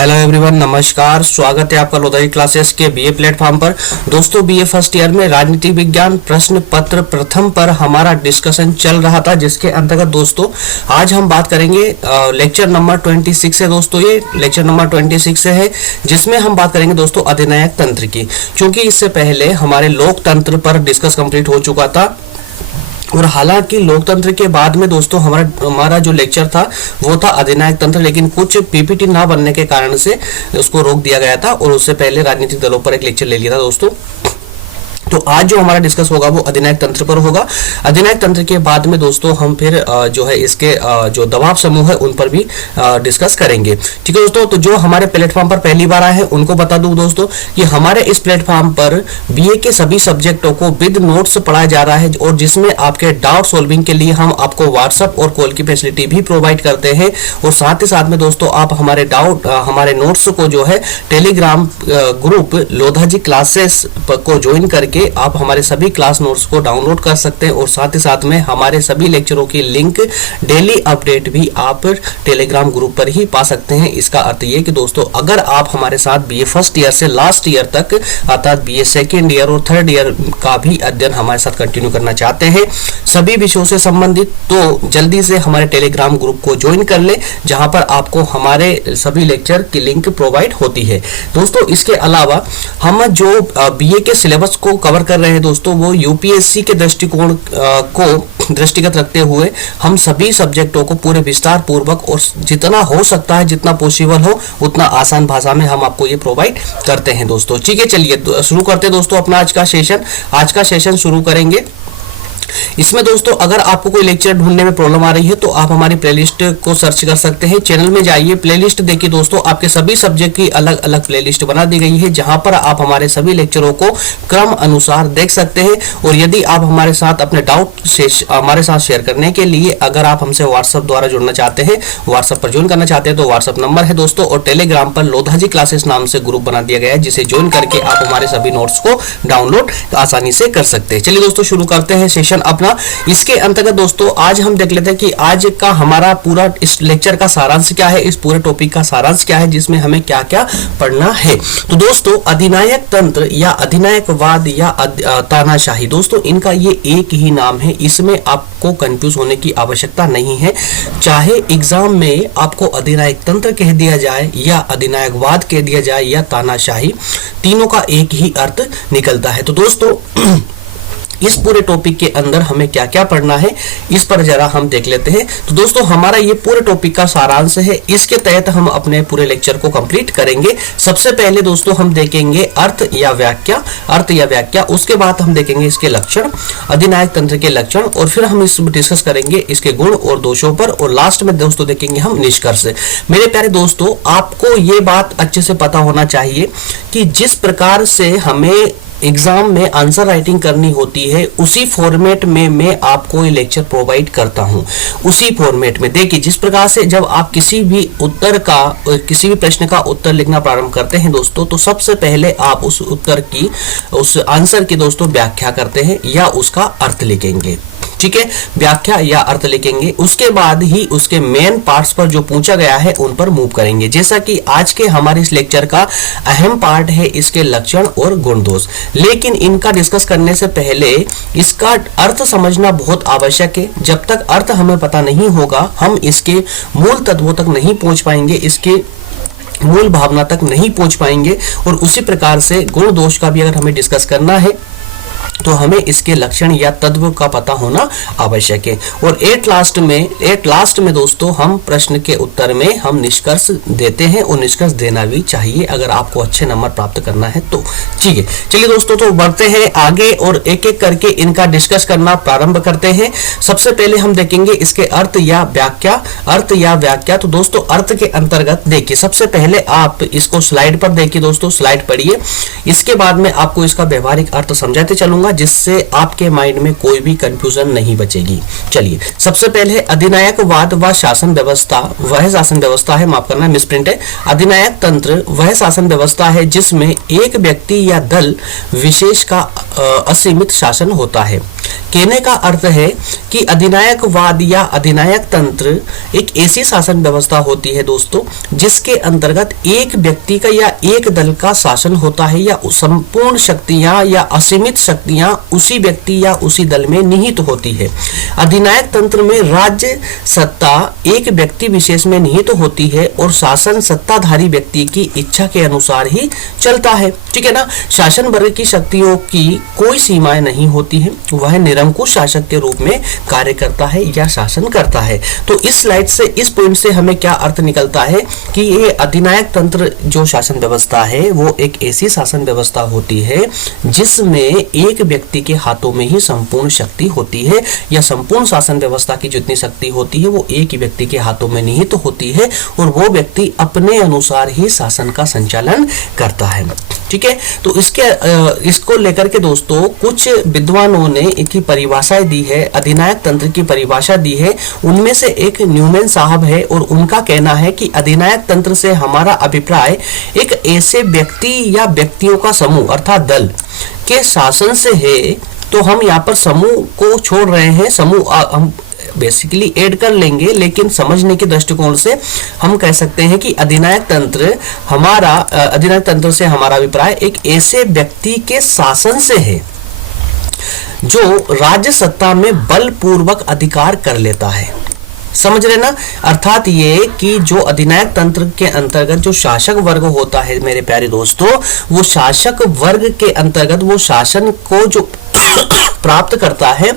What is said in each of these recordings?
Hello everyone, नमस्कार। स्वागत है आपका लोधाजी क्लासेस के बीए प्लेटफॉर्म पर। दोस्तों, बीए फर्स्ट ईयर में राजनीति विज्ञान प्रश्न पत्र प्रथम पर हमारा डिस्कशन चल रहा था, जिसके अंतर्गत दोस्तों आज हम बात करेंगे लेक्चर नंबर 26 है। दोस्तों, ये लेक्चर नंबर 26 है, जिसमें हम बात करेंगे दोस्तों अधिनायक तंत्र की। क्योंकि इससे पहले हमारे लोकतंत्र पर डिस्कस कंप्लीट हो चुका था, और हालांकि लोकतंत्र के बाद में दोस्तों हमारा जो लेक्चर था वो था अधिनायक तंत्र, लेकिन कुछ पीपीटी ना बनने के कारण से उसको रोक दिया गया था और उससे पहले राजनीतिक दलों पर एक लेक्चर ले लिया था दोस्तों। तो आज जो हमारा डिस्कस होगा वो अधिनायक तंत्र पर होगा। अधिनायक तंत्र के बाद में दोस्तों हम फिर जो है इसके जो दबाव समूह है उन पर भी डिस्कस करेंगे। ठीक है दोस्तों, तो जो हमारे प्लेटफॉर्म पर पहली बार आए हैं उनको बता दूं दोस्तों कि हमारे इस प्लेटफॉर्म पर बीए के सभी सब्जेक्टों को विद नोट्स पढ़ाया जा रहा है, और जिसमें आपके डाउट सॉल्विंग के लिए हम आपको व्हाट्सएप और कॉल की फैसिलिटी भी प्रोवाइड करते हैं। और साथ ही साथ में दोस्तों आप हमारे हमारे नोट्स को जो है टेलीग्राम ग्रुप लोधाजी क्लासेस को ज्वाइन करके आप हमारे सभी क्लास नोट्स को डाउनलोड कर सकते हैं, और साथ ही साथ में हमारे सभी लेक्चरों की लिंक डेली अपडेट भी आप टेलीग्राम ग्रुप पर ही पा सकते हैं। इसका अर्थ ये कि दोस्तों अगर आप हमारे साथ बीए फर्स्ट ईयर से लास्ट ईयर तक अर्थात बीए सेकेंड ईयर और थर्ड ईयर का भी अध्ययन हमारे साथ कंटिन्यू करना चाहते हैं सभी विषयों से संबंधित, तो जल्दी से हमारे टेलीग्राम ग्रुप को ज्वाइन कर ले, जहां पर आपको हमारे सभी लेक्चर की लिंक प्रोवाइड होती है। दोस्तों, इसके अलावा हम जो बीए के सिलेबस को कवर कर रहे हैं दोस्तों, वो यूपीएससी के दृष्टिकोण को दृष्टिगत रखते हुए हम सभी सब्जेक्टों को पूरे विस्तार पूर्वक और जितना हो सकता है, जितना पॉसिबल हो उतना आसान भाषा में हम आपको ये प्रोवाइड करते हैं दोस्तों। ठीक है, चलिए शुरू करते हैं दोस्तों अपना आज का सेशन शुरू करेंगे। इसमें दोस्तों अगर आपको कोई लेक्चर ढूंढने में प्रॉब्लम आ रही है तो आप हमारी प्लेलिस्ट को सर्च कर सकते हैं। चैनल में जाइए, प्लेलिस्ट देखिए दोस्तों, आपके सभी सब्जेक्ट की अलग अलग प्लेलिस्ट बना दी गई है, जहां पर आप हमारे सभी लेक्चरों को क्रम अनुसार देख सकते हैं। और यदि आप हमारे साथ अपने डाउट हमारे साथ शेयर करने के लिए अगर आप हमसे व्हाट्सएप द्वारा जुड़ना चाहते हैं, व्हाट्सएप पर ज्वाइन करना चाहते हैं, तो व्हाट्सएप नंबर है दोस्तों, और टेलीग्राम पर लोधाजी क्लासेस नाम से ग्रुप बना दिया गया है, जिसे ज्वाइन करके आप हमारे सभी नोट्स को डाउनलोड आसानी से कर सकते हैं। चलिए दोस्तों शुरू करते हैं सेशन अपना। इसके अंतर्गत दोस्तों आज हम देख लेते हैं कि आज का हमारा पूरा इस लेक्चर का सारांश क्या है, इस पूरे टॉपिक का सारांश क्या है, जिसमें हमें क्या क्या पढ़ना है। तो दोस्तों अधिनायक तंत्र या अधिनायकवाद या तानाशाही, दोस्तों इनका ये एक ही नाम है, इसमें आपको कंफ्यूज होने की आवश्यकता नहीं है। चाहे एग्जाम में आपको अधिनायक तंत्र कह दिया जाए या अधिनायकवाद कह दिया जाए या तानाशाही, तीनों का एक ही अर्थ निकलता है। तो दोस्तों इस पूरे टॉपिक के अंदर हमें क्या क्या पढ़ना है इस पर जरा हम देख लेते हैं। तो दोस्तों हमारा ये पूरे टॉपिक का सारांश है, इसके तहत हम अपने पूरे लेक्चर को कंप्लीट करेंगे। सबसे पहले दोस्तों हम देखेंगे अर्थ या व्याख्या, उसके बाद हम देखेंगे इसके लक्षण, अधिनायक तंत्र के लक्षण, और फिर हम इस डिस्कस करेंगे इसके गुण और दोषों पर, और लास्ट में दोस्तों देखेंगे हम निष्कर्ष। मेरे प्यारे दोस्तों, आपको ये बात अच्छे से पता होना चाहिए कि जिस प्रकार से हमें एग्जाम में आंसर राइटिंग करनी होती है, उसी फॉर्मेट में मैं आपको ये लेक्चर प्रोवाइड करता हूं। उसी फॉर्मेट में देखिए, जिस प्रकार से जब आप किसी भी प्रश्न का उत्तर लिखना प्रारंभ करते हैं दोस्तों, तो सबसे पहले आप उस आंसर की दोस्तों व्याख्या करते हैं या उसका अर्थ लिखेंगे। ठीक है, व्याख्या या अर्थ लिखेंगे, उसके बाद ही उसके मेन पार्ट्स पर जो पूछा गया है उन पर मूव करेंगे। जैसा कि आज के हमारे इस लेक्चर का अहम पार्ट है इसके लक्षण और गुण दोष, लेकिन इनका डिस्कस करने से पहले इसका अर्थ समझना बहुत आवश्यक है। जब तक अर्थ हमें पता नहीं होगा, हम इसके मूल तत्वों तक नहीं पहुंच पाएंगे, इसके मूल भावना तक नहीं पहुंच पाएंगे। और उसी प्रकार से गुण दोष का भी अगर हमें डिस्कस करना है तो हमें इसके लक्षण या तत्व का पता होना आवश्यक है। और एट लास्ट में दोस्तों हम प्रश्न के उत्तर में हम निष्कर्ष देते हैं, और निष्कर्ष देना भी चाहिए अगर आपको अच्छे नंबर प्राप्त करना है तो। ठीक है, चलिए दोस्तों तो बढ़ते हैं आगे और एक एक करके इनका डिस्कस करना प्रारंभ करते हैं। सबसे पहले हम देखेंगे इसके अर्थ या व्याख्या। तो दोस्तों अर्थ के अंतर्गत देखिए, सबसे पहले आप इसको स्लाइड पर देखिए दोस्तों, स्लाइड पढ़िए, इसके बाद में आपको इसका व्यवहारिक अर्थ समझाते चलूंगा। दूंगा जिससे आपके माइंड में कोई भी कंफ्यूजन नहीं बचेगी। चलिए, सबसे पहले अधिनायकवाद व शासन व्यवस्था वह शासन व्यवस्था है, माफ करना मिसप्रिंट है। अधिनायक तंत्र वह शासन व्यवस्था है जिसमें एक व्यक्ति या दल विशेष का असीमित शासन होता है। कहने का अर्थ है कि अधिनायकवाद या अधिनायक तंत्र एक ऐसी शासन व्यवस्था होती है दोस्तों जिसके अंतर्गत एक व्यक्ति का या एक दल का शासन होता है या संपूर्ण शक्तियां या असीमित शक्तियां उसी व्यक्ति या उसी दल में निहित होती है। अधिनायक तंत्र में राज्य सत्ता एक व्यक्ति विशेष में निहित होती है और शासन सत्ताधारी व्यक्ति की इच्छा के अनुसार ही चलता है। ठीक है ना। शासन वर्ग की शक्तियों की कोई सीमाएं नहीं होती है, वह निरंकुश शासक के रूप में कार्य करता है या शासन करता है। तो इस स्लाइड से, इस पॉइंट से हमें क्या अर्थ निकलता है कि ये अधिनायक तंत्र जो शासन व्यवस्था है वो एक ऐसी शासन व्यवस्था होती है जिसमें एक व्यक्ति के हाथों में ही संपूर्ण शक्ति होती है या संपूर्ण शासन व्यवस्था की जितनी शक्ति होती है वो एक ही व्यक्ति के हाथों में निहित होती है और वो व्यक्ति अपने अनुसार ही शासन का संचालन करता है। ठीक है। तो इसको लेकर के दोस्तों कुछ विद्वानों ने इनकी परिभाषाएं दी है, अधिनायक तंत्र की परिभाषा दी है। उनमें से एक न्यूमैन साहब है और उनका कहना है कि अधिनायक तंत्र से हमारा अभिप्राय एक ऐसे व्यक्ति या व्यक्तियों का समूह अर्थात दल के शासन से है। तो हम यहाँ पर समूह को छोड़ रहे हैं, समूह हम बेसिकली ऐड कर लेंगे, लेकिन समझने के दृष्टिकोण से हम कह सकते हैं कि अधिनायक तंत्र से हमारा अभिप्राय एक ऐसे व्यक्ति के शासन से है जो राज्य सत्ता में बलपूर्वक अधिकार कर लेता है। समझ रहे ना। अर्थात ये कि जो अधिनायक तंत्र के अंतर्गत जो शासक वर्ग होता है मेरे प्यारे दोस्तों, वो शासक वर्ग के अंतर्गत वो शासन को जो प्राप्त करता है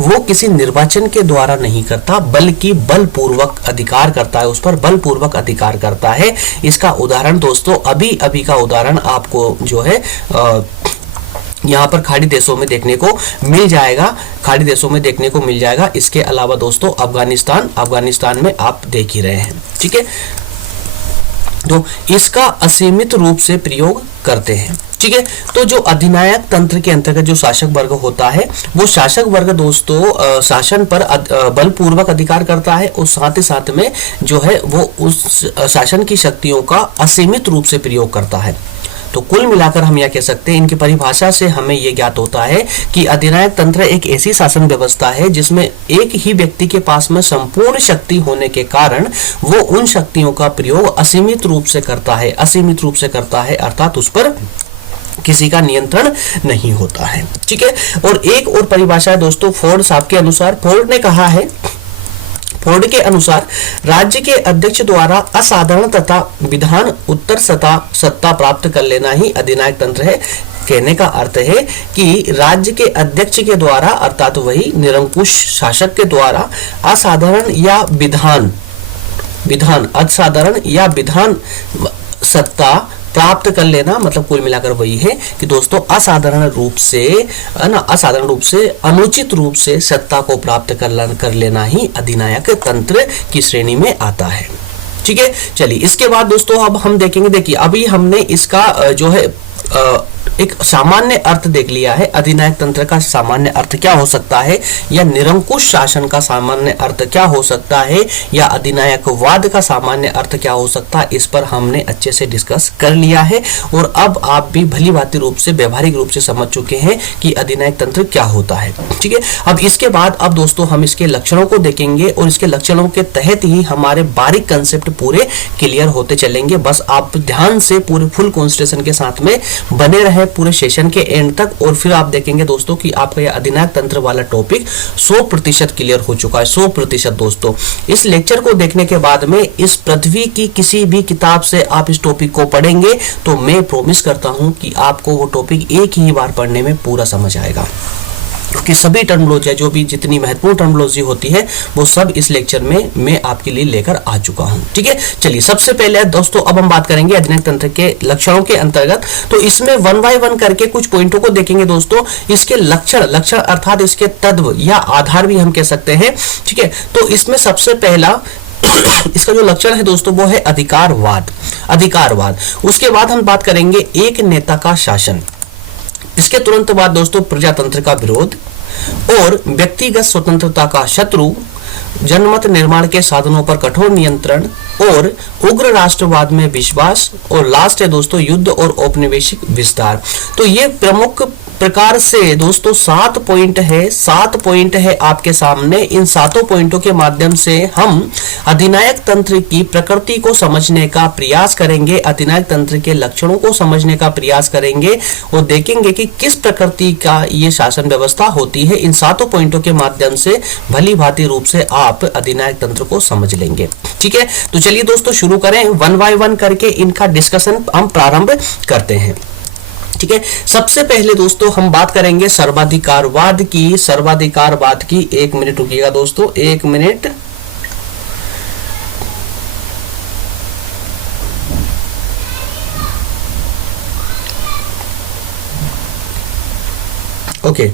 वो किसी निर्वाचन के द्वारा नहीं करता बल्कि बलपूर्वक अधिकार करता है, उस पर बलपूर्वक अधिकार करता है। इसका उदाहरण दोस्तों अभी का उदाहरण आपको जो है यहाँ पर खाड़ी देशों में देखने को मिल जाएगा। इसके अलावा दोस्तों अफगानिस्तान में आप देख ही रहे हैं। ठीक है। तो इसका असीमित रूप से प्रयोग करते हैं। ठीक है। तो जो अधिनायक तंत्र के अंतर्गत जो शासक वर्ग होता है वो शासक वर्ग दोस्तों शासन पर बलपूर्वक अधिकार करता है और साथ ही साथ में जो है वो उस शासन की शक्तियों का असीमित रूप से प्रयोग करता है। तो कुल मिलाकर हम यह कह सकते हैं, इनकी परिभाषा से हमें यह ज्ञात होता है कि अधिनायक तंत्र एक ऐसी शासन व्यवस्था है जिसमें एक ही व्यक्ति के पास में संपूर्ण शक्ति होने के कारण वो उन शक्तियों का प्रयोग असीमित रूप से करता है अर्थात उस पर किसी का नियंत्रण नहीं होता है। ठीक है। और एक और परिभाषा है दोस्तों फोर्ड साहब के अनुसार। फोर्ड ने कहा है, फोर्ड के अनुसार राज्य के अध्यक्ष द्वारा असाधारण तथा विधान उत्तर सत्ता प्राप्त कर लेना ही अधिनायक तंत्र है। कहने का अर्थ है कि राज्य के अध्यक्ष के द्वारा अर्थात वही निरंकुश शासक के द्वारा असाधारण या विधान सत्ता प्राप्त कर लेना, मतलब कुल मिलाकर वही है कि दोस्तों असाधारण रूप से अनुचित रूप से सत्ता को प्राप्त कर लेना ही अधिनायक तंत्र की श्रेणी में आता है। ठीक है। चलिए इसके बाद दोस्तों अब हम देखेंगे, देखिए अभी हमने इसका जो है एक सामान्य अर्थ देख लिया है। अधिनायक तंत्र का सामान्य अर्थ क्या हो सकता है या निरंकुश शासन का सामान्य अर्थ क्या हो सकता है या अधिनायकवाद का सामान्य अर्थ क्या हो सकता है, इस पर हमने अच्छे से डिस्कस कर लिया है और अब आप भी भली भांति रूप से व्यवहारिक रूप से समझ चुके हैं कि अधिनायक तंत्र क्या होता है। ठीक है। अब इसके बाद अब दोस्तों हम इसके लक्षणों को देखेंगे और इसके लक्षणों के तहत ही हमारे बारीक कंसेप्ट पूरे क्लियर होते चलेंगे। बस आप ध्यान से पूरे फुल कॉन्सेंट्रेशन के साथ में बने रहे पूरे सेशन के एंड तक और फिर आप देखेंगे दोस्तों कि आपका यह अधिनायक तंत्र वाला टॉपिक 100% क्लियर हो चुका है। 100% दोस्तों इस लेक्चर को देखने के बाद में इस पृथ्वी की किसी भी किताब से आप इस टॉपिक को पढ़ेंगे तो मैं प्रॉमिस करता हूं कि आपको वो टॉपिक एक ही बार पढ़ने में पूरा समझ आएगा, क्योंकि सभी टर्मिनोलॉजी जो भी जितनी महत्वपूर्ण टर्मिनोलॉजी होती है वो सब इस लेक्चर में मैं आपके लिए लेकर आ चुका हूं। ठीक है। चलिए सबसे पहले दोस्तों अब हम बात करेंगे अधिनायक तंत्र के लक्षणों के अंतर्गत। तो इसमें 1 बाय 1 करके कुछ पॉइंटों को देखेंगे दोस्तों। इसके लक्षण अर्थात इसके तत्व या आधार भी हम कह सकते हैं। ठीक है। तो इसमें सबसे पहला इसका जो लक्षण है दोस्तों वो है अधिकारवाद। उसके बाद हम बात करेंगे एक नेता का शासन। इसके तुरंत बाद दोस्तों प्रजातंत्र का विरोध और व्यक्तिगत स्वतंत्रता का शत्रु, जनमत निर्माण के साधनों पर कठोर नियंत्रण और उग्र राष्ट्रवाद में विश्वास, और लास्ट है दोस्तों युद्ध और औपनिवेशिक विस्तार। तो ये प्रमुख प्रकार से दोस्तों 7 पॉइंट है आपके सामने। इन 7 पॉइंटों के माध्यम से हम अधिनायक तंत्र की प्रकृति को समझने का प्रयास करेंगे, अधिनायक तंत्र के लक्षणों को समझने का प्रयास करेंगे और देखेंगे कि किस प्रकृति का ये शासन व्यवस्था होती है। इन 7 पॉइंटों के माध्यम से भली भांति रूप से आप अधिनायक तंत्र को समझ लेंगे। ठीक है, तो चलिए दोस्तों शुरू करें, 1 बाय 1 करके इनका डिस्कशन हम प्रारंभ करते हैं। ठीक है, सबसे पहले दोस्तों हम बात करेंगे सर्वाधिकारवाद की। 1 मिनट रुकिएगा दोस्तों, 1 मिनट। ओके,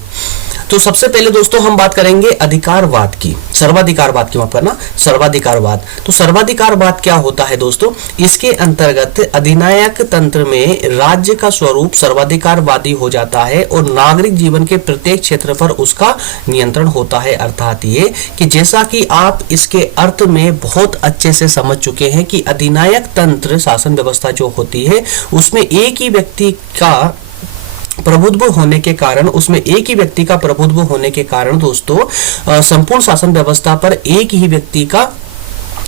तो सबसे पहले दोस्तों हम बात करेंगे अधिकारवाद की, सर्वाधिकारवाद की, माफ करना, सर्वाधिकारवाद। तो सर्वाधिकारवाद क्या होता है दोस्तों? इसके अंतर्गत अधिनायक तंत्र में राज्य का स्वरूप सर्वाधिकारवादी हो जाता है और नागरिक जीवन के प्रत्येक क्षेत्र पर उसका नियंत्रण होता है। अर्थात ये कि जैसा कि आप इसके अर्थ में बहुत अच्छे से समझ चुके हैं कि अधिनायक तंत्र शासन व्यवस्था जो होती है उसमें एक ही व्यक्ति का प्रभुत्व होने के कारण, दोस्तों संपूर्ण शासन व्यवस्था पर एक ही व्यक्ति का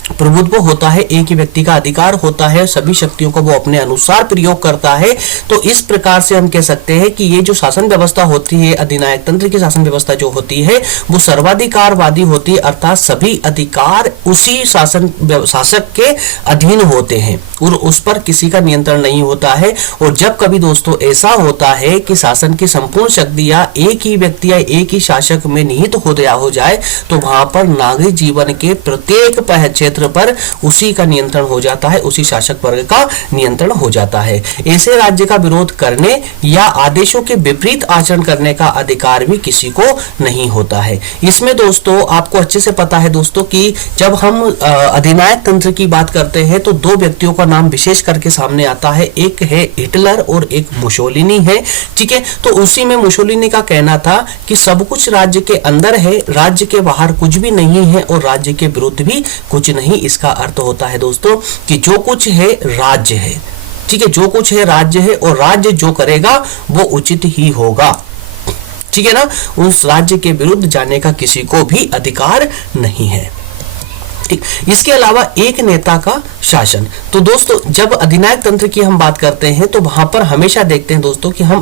प्रभुत्व होता है, एक ही व्यक्ति का अधिकार होता है, सभी शक्तियों को वो अपने अनुसार प्रयोग करता है। तो इस प्रकार से हम कह सकते हैं कि ये जो शासन व्यवस्था होती है, अधिनायक तंत्र की शासन व्यवस्था जो होती है वो सर्वाधिकारवादी होती है, अर्थात सभी अधिकार उसी शासक के अधीन होते हैं और उस पर किसी का नियंत्रण नहीं होता है। और जब कभी दोस्तों ऐसा होता है कि शासन की संपूर्ण शक्तियां एक ही व्यक्ति या एक ही शासक में निहित हो जाए तो वहां पर नागरिक जीवन के प्रत्येक क्षेत्र पर उसी का नियंत्रण हो जाता है, उसी शासक वर्ग का नियंत्रण हो जाता है। ऐसे राज्य का विरोध करने या आदेशों के विपरीत आचरण करने का अधिकार भी किसी को नहीं होता है। इसमें दोस्तों आपको अच्छे से पता है दोस्तों कि जब हम अधिनायक तंत्र की बात करते हैं तो 2 व्यक्तियों का नाम विशेष करके सामने आता है, एक है हिटलर और एक मुसोलिनी है। ठीक है, तो उसी में मुसोलिनी का कहना था कि सब कुछ राज्य के अंदर है, राज्य के बाहर कुछ भी नहीं है और राज्य के विरुद्ध भी कुछ नहीं। इसका अर्थ होता है दोस्तों कि जो कुछ है राज्य है। ठीक है, जो कुछ है राज्य है और राज्य जो करेगा वो उचित ही होगा। ठीक है ना, उस राज्य के विरुद्ध जाने का किसी को भी अधिकार नहीं है। ठीक, इसके अलावा एक नेता का शासन। तो दोस्तों जब अधिनायक तंत्र की हम बात करते हैं तो वहां पर हमेशा देखते हैं दोस्तों कि हम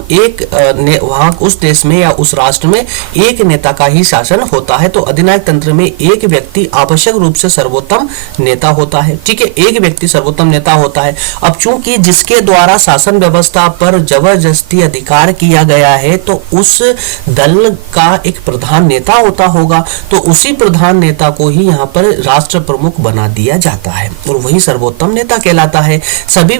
वहां उस देश में या उस राष्ट्र में एक नेता का ही शासन होता है। तो अधिनायक तंत्र में एक व्यक्ति आवश्यक रूप से सर्वोत्तम नेता होता है। ठीक है, एक व्यक्ति सर्वोत्तम नेता होता है। अब चूंकि जिसके द्वारा शासन व्यवस्था पर जबरदस्ती अधिकार किया गया है तो उस दल का एक प्रधान नेता होता होगा, तो उसी प्रधान नेता को ही यहाँ पर राष्ट्र प्रमुख बना दिया जाता है और वही सर्वोत्तम नेता कहलाता है। सभी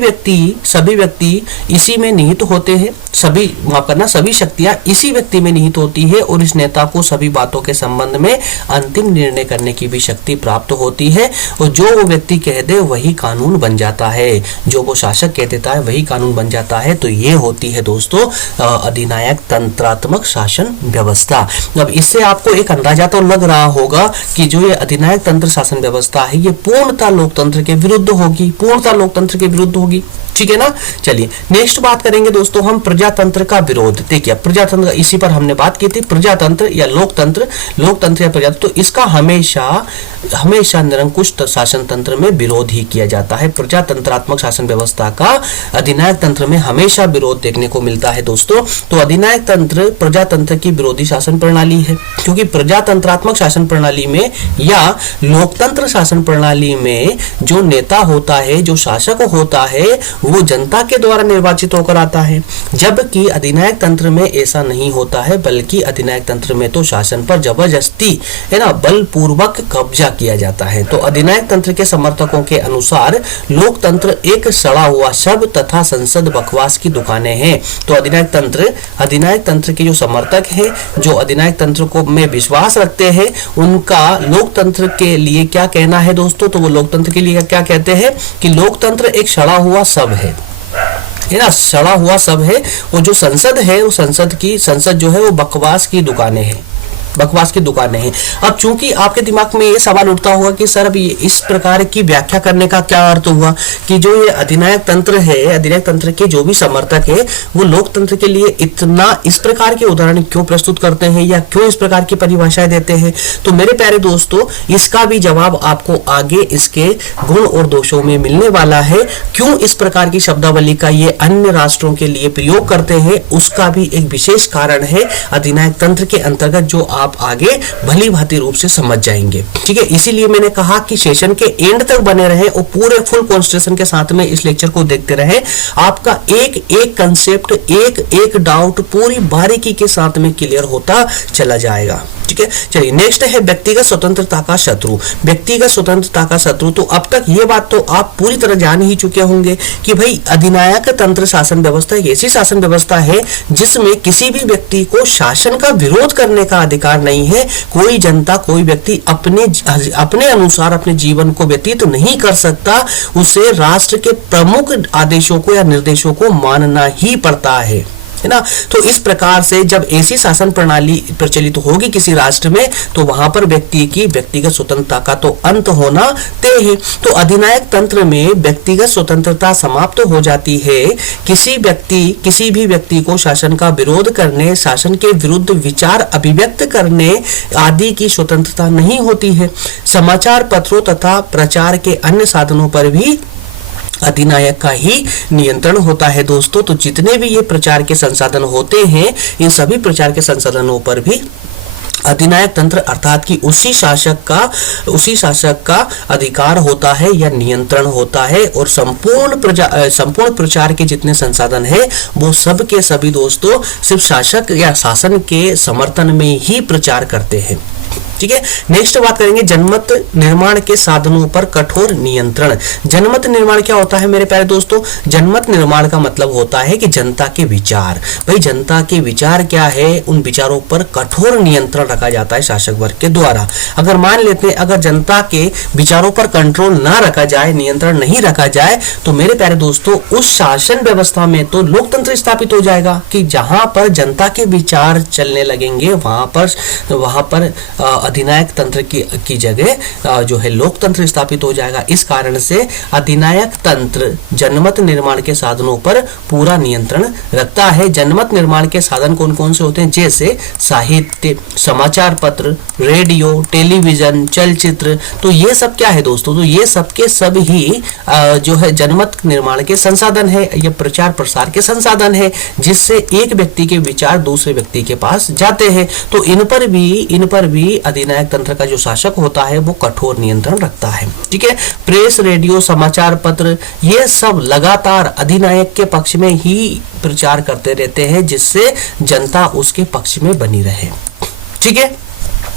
व्यक्ति इसी में निहित होते हैं, सभी शक्तियां इसी व्यक्ति में निहित होती है और इस नेता को सभी बातों के संबंध में अंतिम निर्णय करने की भी शक्ति प्राप्त होती है और जो वो व्यक्ति कह दे वही कानून बन जाता है, जो वो शासक कह देता है वही कानून बन जाता है। तो ये होती है दोस्तों अधिनायक तंत्रात्मक शासन व्यवस्था। अब इससे आपको एक अंदाजा तो लग रहा होगा कि जो ये अधिनायक तंत्र शासन व्यवस्था है ये पूर्णतः लोकतंत्र के विरुद्ध होगी। ठीक है ना। चलिए नेक्स्ट बात करेंगे दोस्तों हम प्रजातंत्र का विरोध। देखिए प्रजातंत्र, इसी पर हमने बात की थी, प्रजातंत्र या लोकतंत्र या प्रजातंत्र, तो इसका हमेशा निरंकुश शासन तंत्र में विरोध ही किया जाता है। प्रजातंत्रात्मक शासन व्यवस्था का अधिनायक तंत्र में हमेशा विरोध देखने को मिलता है दोस्तों। तो अधिनायक तंत्र प्रजातंत्र की विरोधी शासन प्रणाली है, क्योंकि प्रजातंत्रात्मक शासन प्रणाली में या लोकतंत्र शासन प्रणाली में जो नेता होता है, जो शासक होता है, वो जनता के द्वारा निर्वाचित होकर आता है, जबकि अधिनायक तंत्र में ऐसा नहीं होता है, बल्कि अधिनायक तंत्र में तो शासन पर जबरदस्ती है ना बलपूर्वक कब्जा किया जाता है। तो अधिनायक तंत्र के समर्थकों के अनुसार लोकतंत्र एक सड़ा हुआ शब्द तथा संसद बकवास की दुकानें हैं। तो अधिनायक तंत्र के जो समर्थक हैं, जो अधिनायक तंत्र को में विश्वास रखते हैं, उनका लोकतंत्र के लिए क्या कहना है दोस्तों? तो वो लोकतंत्र के लिए क्या कहते हैं कि लोकतंत्र एक सड़ा हुआ शब्द है। है ना, सड़ा हुआ सब है। वो जो संसद है, वो संसद जो है वो बकवास की दुकानें हैं, बकवास की दुकानें हैं। अब चूंकि आपके दिमाग में ये सवाल उठता होगा कि सर अब ये इस प्रकार की व्याख्या करने का क्या अर्थ हुआ कि जो ये अधिनायक तंत्र है, अधिनायक तंत्र के जो भी समर्थक है वो लोकतंत्र के लिए इतना इस प्रकार के उदाहरण क्यों प्रस्तुत करते हैं या क्यों इस प्रकार की परिभाषाएं देते हैं। तो मेरे प्यारे दोस्तों, इसका भी जवाब आपको आगे इसके गुण और दोषों में मिलने वाला है। क्यों इस प्रकार की शब्दावली का ये अन्य राष्ट्रों के लिए प्रयोग करते हैं, उसका भी एक विशेष कारण है अधिनायक तंत्र के अंतर्गत, जो आप आगे भली भांति रूप से समझ जाएंगे। ठीक है, इसीलिए मैंने कहा कि सेशन के एंड तक बने रहे और पूरे फुल कॉन्सेंट्रेशन के साथ में इस लेक्चर को देखते रहे। आपका एक एक कंसेप्ट, एक एक डाउट पूरी बारीकी के साथ में क्लियर होता चला जाएगा। ठीक है, चलिए नेक्स्ट है व्यक्तिगत स्वतंत्रता का शत्रु। व्यक्तिगत स्वतंत्रता का शत्रु, तो अब तक ये बात तो आप पूरी तरह जान ही चुके होंगे कि भाई अधिनायक तंत्र शासन व्यवस्था एक ऐसी शासन व्यवस्था है जिसमें किसी भी व्यक्ति को शासन का विरोध करने का अधिकार नहीं है। कोई जनता, कोई व्यक्ति अपने अनुसार अपने जीवन को व्यतीत नहीं कर सकता, उसे राष्ट्र के प्रमुख आदेशों को या निर्देशों को मानना ही पड़ता है ना। तो इस प्रकार से जब ऐसी शासन प्रणाली प्रचलित होगी किसी राष्ट्र में, तो वहां पर व्यक्ति की व्यक्तिगत स्वतंत्रता का तो अंत होना तय है। तो अधिनायक तंत्र में व्यक्तिगत स्वतंत्रता समाप्त हो जाती है। किसी भी व्यक्ति को शासन का विरोध करने, शासन के विरुद्ध विचार अभिव्यक्त करने आदि की स्वतंत्रता नहीं होती है। समाचार पत्रों तथा प्रचार के अन्य साधनों पर भी अधिनायक का ही नियंत्रण होता है दोस्तों। तो जितने भी ये प्रचार के संसाधन होते हैं, इन सभी प्रचार के संसाधनों पर भी अधिनायक तंत्र अर्थात कि उसी शासक का अधिकार होता है या नियंत्रण होता है। और संपूर्ण प्रचार के जितने संसाधन है वो सब के सभी दोस्तों सिर्फ शासक या शासन के समर्थन में ही प्रचार करते हैं। ठीक है, नेक्स्ट बात करेंगे जनमत निर्माण के साधनों पर कठोर नियंत्रण। जनमत निर्माण क्या होता है मेरे प्यारे दोस्तों? जनमत निर्माण का मतलब होता है कि जनता के विचार, भाई जनता के विचार क्या है, उन विचारों पर कठोर नियंत्रण रखा जाता है शासक वर्ग के द्वारा। अगर मान लेते हैं अगर जनता के विचारों पर कंट्रोल ना रखा जाए, नियंत्रण नहीं रखा जाए, तो मेरे प्यारे दोस्तों उस शासन व्यवस्था में तो लोकतंत्र स्थापित हो जाएगा कि जहां पर जनता के विचार चलने लगेंगे वहां पर अधिनायक तंत्र की जगह जो है लोकतंत्र स्थापित हो जाएगा। इस कारण से अधिनायक तंत्र जनमत निर्माण के साधनों पर पूरा नियंत्रण रखता है। जनमत निर्माण के साधन कौन कौन से होते हैं? जैसे साहित्य, समाचार पत्र, रेडियो, टेलीविजन, चलचित्र। तो ये सब क्या है दोस्तों? तो ये सब के सब ही जो है जनमत निर्माण के संसाधन है, ये प्रचार प्रसार के संसाधन है, जिससे एक व्यक्ति के विचार दूसरे व्यक्ति के पास जाते हैं। तो इन पर भी अधिनायक तंत्र का जो शासक होता है वो कठोर नियंत्रण रखता है। ठीक है, प्रेस, रेडियो, समाचार पत्र ये सब लगातार अधिनायक के पक्ष में ही प्रचार करते रहते हैं, जिससे जनता उसके पक्ष में बनी रहे। ठीक है,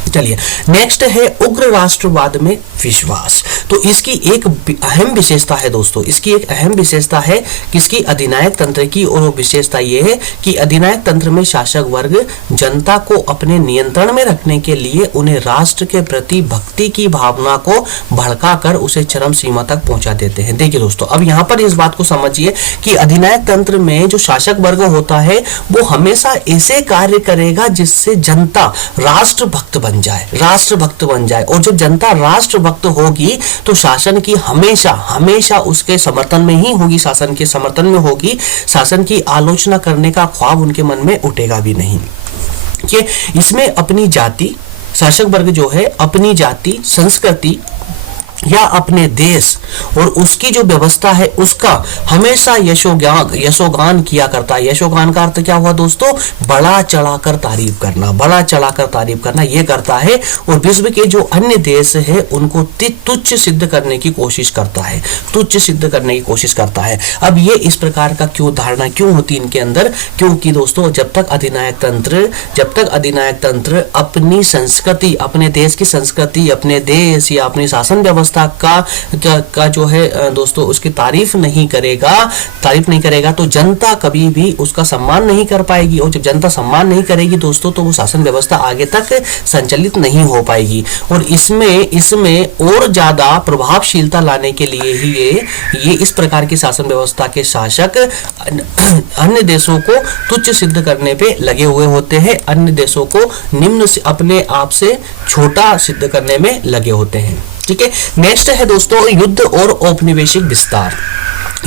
चलिए नेक्स्ट है उग्र राष्ट्रवाद में विश्वास। तो इसकी एक अहम विशेषता है दोस्तों, इसकी एक अहम विशेषता है किसकी? अधिनायक तंत्र की। और वो विशेषता ये है कि अधिनायक तंत्र में शासक वर्ग जनता को अपने नियंत्रण में रखने के लिए उन्हें राष्ट्र के प्रति भक्ति की भावना को भड़काकर उसे चरम सीमा तक पहुंचा देते हैं। देखिए दोस्तों, अब यहाँ पर इस बात को समझिए कि अधिनायक तंत्र में जो शासक वर्ग होता है वो हमेशा ऐसे कार्य करेगा जिससे जनता राष्ट्रभक्त बन जाए। और जब जनता राष्ट्रभक्त होगी तो शासन की हमेशा उसके समर्थन में ही होगी, शासन के समर्थन में होगी। शासन की आलोचना करने का ख्वाब उनके मन में उठेगा भी नहीं। कि इसमें अपनी जाति, शासक वर्ग जो है अपनी जाति, संस्कृति या अपने देश और उसकी जो व्यवस्था है उसका हमेशा यशोगान किया करता है। यशोगान का अर्थ क्या हुआ दोस्तों? बढ़ा चढ़ाकर तारीफ करना ये करता है। और विश्व के जो अन्य देश है उनको तुच्छ सिद्ध करने की कोशिश करता है। अब ये इस प्रकार का धारणा क्यों होती है इनके अंदर? क्योंकि दोस्तों जब तक अधिनायक तंत्र अपनी संस्कृति, अपने देश की संस्कृति, अपने देश या अपनी शासन व्यवस्था व्यवस्था का जो है दोस्तों उसकी तारीफ नहीं करेगा तो जनता कभी भी उसका सम्मान नहीं कर पाएगी, और जब जनता सम्मान नहीं करेगी दोस्तों तो वो शासन व्यवस्था आगे तक संचालित नहीं हो पाएगी। और इसमें और ज्यादा प्रभावशीलता लाने के लिए ही ये इस प्रकार की शासन व्यवस्था के शासक अन्य देशों को तुच्छ सिद्ध करने पे लगे हुए होते हैं, अन्य देशों को निम्न से अपने आप से छोटा सिद्ध करने में लगे होते हैं। ठीक है, नेक्स्ट है दोस्तों युद्ध और औपनिवेशिक विस्तार।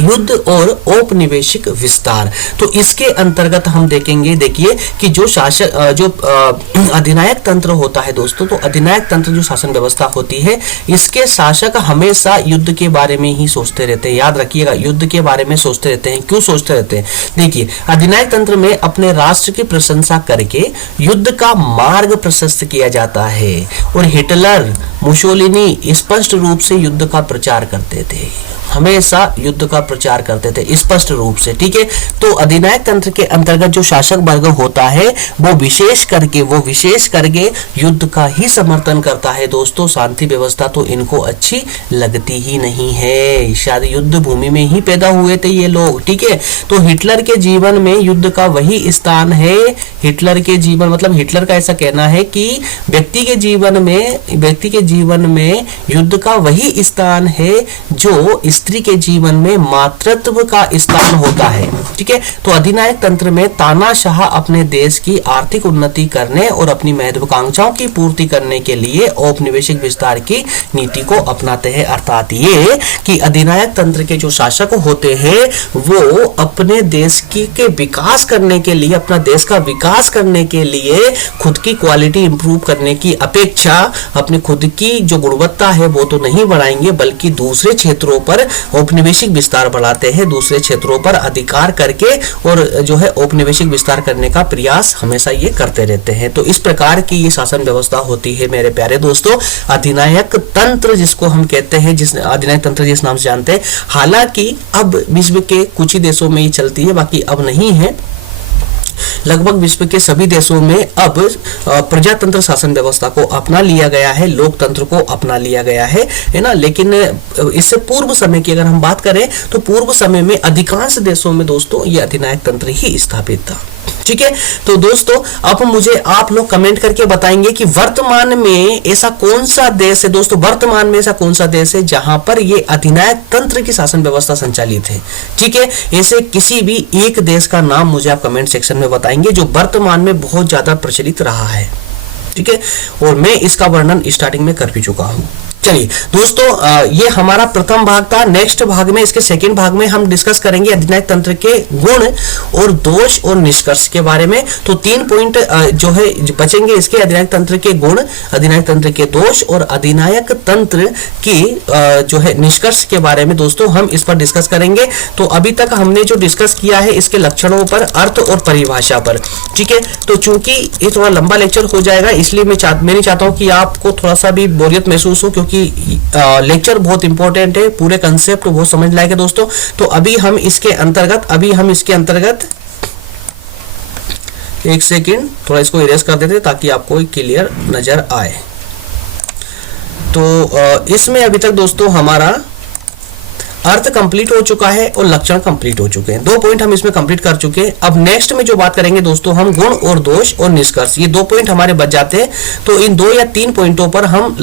युद्ध और औपनिवेशिक विस्तार, तो इसके अंतर्गत हम देखेंगे, देखिए कि जो शासक जो अधिनायक तंत्र होता है दोस्तों, तो अधिनायक तंत्र जो शासन व्यवस्था होती है, इसके शासक हमेशा युद्ध के बारे में ही सोचते रहते हैं। याद रखिएगा, युद्ध के बारे में सोचते रहते हैं। क्यों सोचते रहते हैं? देखिए, अधिनायक तंत्र में अपने राष्ट्र की प्रशंसा करके युद्ध का मार्ग प्रशस्त किया जाता है, और हिटलर, मुसोलिनी स्पष्ट रूप से युद्ध का प्रचार करते थे, हमेशा युद्ध का प्रचार करते थे स्पष्ट रूप से। ठीक है, तो अधिनायक तंत्र के अंतर्गत जो शासक वर्ग होता है वो विशेष करके युद्ध का ही समर्थन करता है दोस्तों। शांति व्यवस्था तो इनको अच्छी लगती ही नहीं है, शायद युद्ध भूमि में ही पैदा हुए थे ये लोग। ठीक है, तो हिटलर के जीवन में युद्ध का वही स्थान है। हिटलर के जीवन मतलब हिटलर का ऐसा कहना है कि व्यक्ति के जीवन में युद्ध का वही स्थान है जो स्त्री के जीवन में मातृत्व का स्थान होता है। ठीक है, तो अधिनायक तंत्र में तानाशाह अपने देश की आर्थिक उन्नति करने और अपनी महत्वाकांक्षाओं की पूर्ति करने के लिए औपनिवेशिक विस्तार की नीति को अपनाते हैं। अर्थात ये कि अधिनायक तंत्र के जो शासक होते हैं वो अपने देश के विकास करने के लिए, अपना देश का विकास करने के लिए खुद की क्वालिटी इंप्रूव करने की अपेक्षा अपनी खुद की जो गुणवत्ता है वो तो नहीं बढ़ाएंगे, बल्कि दूसरे क्षेत्रों पर औपनिवेशिक विस्तार बढ़ाते हैं, दूसरे क्षेत्रों पर अधिकार करके और जो है औपनिवेशिक विस्तार करने का प्रयास हमेशा ये करते रहते हैं। तो इस प्रकार की ये शासन व्यवस्था होती है मेरे प्यारे दोस्तों, अधिनायक तंत्र जिसको हम कहते हैं, जिस अधिनायक तंत्र जिस नाम से जानते हैं। हालांकि अब विश्व के कुछ ही देशों में ये चलती है, बाकी अब नहीं है। लगभग विश्व के सभी देशों में अब प्रजातंत्र शासन व्यवस्था को अपना लिया गया है, लोकतंत्र को अपना लिया गया है ना। लेकिन इससे पूर्व समय की अगर हम बात करें तो पूर्व समय में अधिकांश देशों में दोस्तों ये अधिनायक तंत्र ही स्थापित था। ठीक है, तो दोस्तों अब मुझे आप लोग कमेंट करके बताएंगे कि वर्तमान में ऐसा कौन सा देश है दोस्तों, वर्तमान में ऐसा कौन सा देश है जहां पर ये अधिनायक तंत्र की शासन व्यवस्था संचालित है। ठीक है, ऐसे किसी भी एक देश का नाम मुझे आप कमेंट सेक्शन में बताएंगे जो वर्तमान में बहुत ज्यादा प्रचलित रहा है। ठीक है, और मैं इसका वर्णन स्टार्टिंग में कर भी चुका हूं। चलिए दोस्तों, ये हमारा प्रथम भाग था। नेक्स्ट भाग में, इसके सेकंड भाग में हम डिस्कस करेंगे अधिनायक तंत्र के गुण और दोष और निष्कर्ष के बारे में। तो 3 पॉइंट जो है बचेंगे इसके, अधिनायक तंत्र के गुण, अधिनायक तंत्र के दोष और अधिनायक तंत्र की जो है निष्कर्ष के बारे में दोस्तों हम इस पर डिस्कस करेंगे। तो अभी तक हमने जो डिस्कस किया है इसके लक्षणों पर, अर्थ और परिभाषा पर। ठीक है, तो चूंकि ये थोड़ा लंबा लेक्चर हो जाएगा इसलिए मैं नहीं चाहता हूं कि आपको थोड़ा सा भी बोरियत महसूस हो, क्योंकि लेक्चर बहुत इंपॉर्टेंट है, पूरे कंसेप्ट बहुत समझ लायक है दोस्तों। तो अभी हम इसके अंतर्गत एक सेकंड थोड़ा इसको इरेज कर देते ताकि आपको क्लियर नजर आए। तो इसमें अभी तक दोस्तों हमारा अर्थ कंप्लीट हो चुका है और लक्षण कंप्लीट हो चुके हैं। 2 पॉइंट हम इसमें कंप्लीट कर चुके हैं। अब नेक्स्ट में जो बात करेंगे दोस्तों हम गुण और दोष और निष्कर्ष, ये 2 पॉइंट हमारे बच जाते हैं। तो इन 2 या 3 पॉइंटों पर हम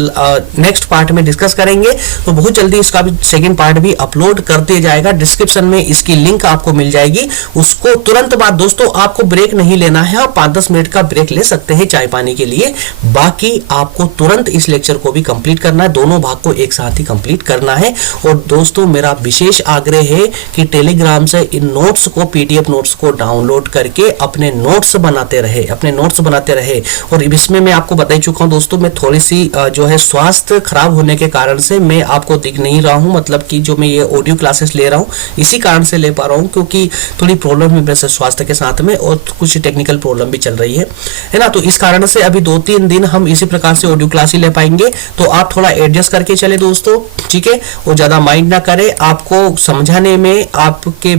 नेक्स्ट पार्ट में डिस्कस करेंगे। तो बहुत जल्दी इसका भी सेकंड पार्ट भी अपलोड कर दिया जाएगा, डिस्क्रिप्शन में इसकी लिंक आपको मिल जाएगी। उसको तुरंत बाद दोस्तों आपको ब्रेक नहीं लेना है, आप 5-10 मिनट का ब्रेक ले सकते हैं चाय पानी के लिए, बाकी आपको तुरंत इस लेक्चर को भी कंप्लीट करना है, दोनों भाग को एक साथ ही कंप्लीट करना है। और दोस्तों मेरा विशेष आग्रह है कि टेलीग्राम से इन नोट्स को, पीडीएफ नोट्स को डाउनलोड करके अपने नोट्स बनाते रहे। और इसमें मैं आपको बता चुका हूं दोस्तों, मैं थोड़ी सी जो है स्वास्थ्य खराब होने के कारण से मैं आपको दिख नहीं रहा हूं, मतलब कि जो मैं ये ऑडियो क्लासेस ले रहा हूं इसी कारण से ले पा रहा हूं, क्योंकि थोड़ी प्रॉब्लम है वैसे स्वास्थ्य के साथ में और कुछ टेक्निकल प्रॉब्लम भी चल रही है ना। तो इस कारण से अभी 2-3 दिन हम इसी प्रकार से ऑडियो क्लास ही ले पाएंगे। तो आप थोड़ा एडजस्ट करके चले दोस्तों, ठीक है, और ज्यादा माइंड ना करें। आपको समझाने में, आपके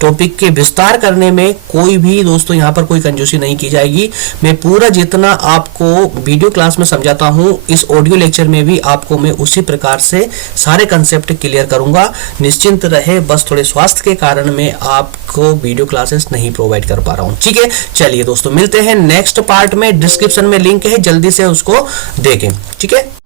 टॉपिक के विस्तार करने में कोई भी दोस्तों यहाँ पर कोई कंजूसी नहीं की जाएगी। मैं पूरा जितना आपको वीडियो क्लास में समझाता हूँ, इस ऑडियो लेक्चर में भी आपको मैं उसी प्रकार से सारे कंसेप्ट क्लियर करूंगा। निश्चिंत रहे, बस थोड़े स्वास्थ्य के कारण मैं आपको वीडियो क्लासेस नहीं प्रोवाइड कर पा रहा हूँ। ठीक है, चलिए दोस्तों मिलते हैं नेक्स्ट पार्ट में। डिस्क्रिप्शन में लिंक है, जल्दी से उसको देखें। ठीक है।